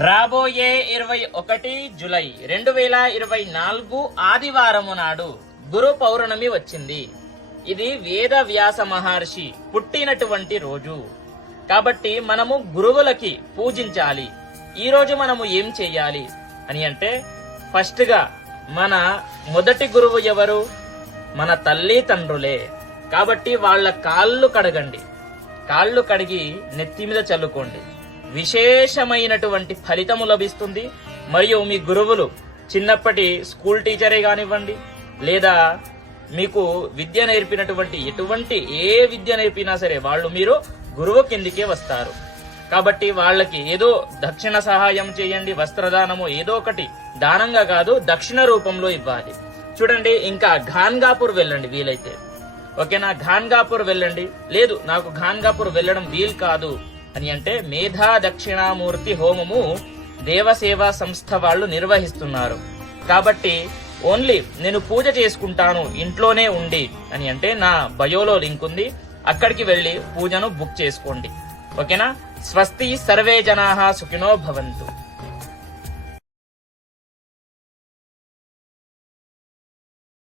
రాబోయే 21 జూలై 2024 ఆదివారము నాడు గురు పౌర్ణమి వచ్చింది. ఇది వేద వ్యాస మహర్షి పుట్టినటువంటి రోజు. కాబట్టి మనము గురువులకి పూజించాలి. ఈ రోజు మనము ఏం చెయ్యాలి అని అంటే, ఫస్ట్ గా మన మొదటి గురువు ఎవరు? మన తల్లి తండ్రులే. కాబట్టి వాళ్ళ కాళ్ళు కడగండి. కాళ్ళు కడిగి నెత్తి మీద చల్లుకోండి. విశేషమైనటువంటి ఫలితము లభిస్తుంది. మరియు మీ గురువులు చిన్నప్పటి స్కూల్ టీచరే కానివ్వండి, లేదా మీకు విద్య నేర్పినటువంటి ఎటువంటి ఏ విద్య నేర్పినా సరే వాళ్ళు మీరు గురువు కిందికే వస్తారు. కాబట్టి వాళ్ళకి ఏదో దక్షిణ సహాయం చేయండి, వస్త్రదానము ఏదో ఒకటి దానంగా కాదు దక్షిణ రూపంలో ఇవ్వాలి. చూడండి, ఇంకా ఘాన్గాపూర్ వెళ్ళండి వీలైతే. ఓకేనా? ఘాన్గాపూర్ వెళ్ళండి. లేదు నాకు ఘాన్గాపూర్ వెళ్ళడం వీలు కాదు అని అంటే, మేధా దక్షిణామూర్తి హోమము దేవసేవా సంస్థ వాళ్ళు నిర్వహిస్తున్నారు. కాబట్టి ఓన్లీ నేను పూజ చేసుకుంటాను ఇంట్లోనే ఉండి అని అంటే, నా బయోలో లింక్ ఉంది, అక్కడికి వెళ్లి పూజను బుక్ చేసుకోండి. ఓకేనా? స్వస్తి, సర్వే జనాః సుఖినో భవంతు.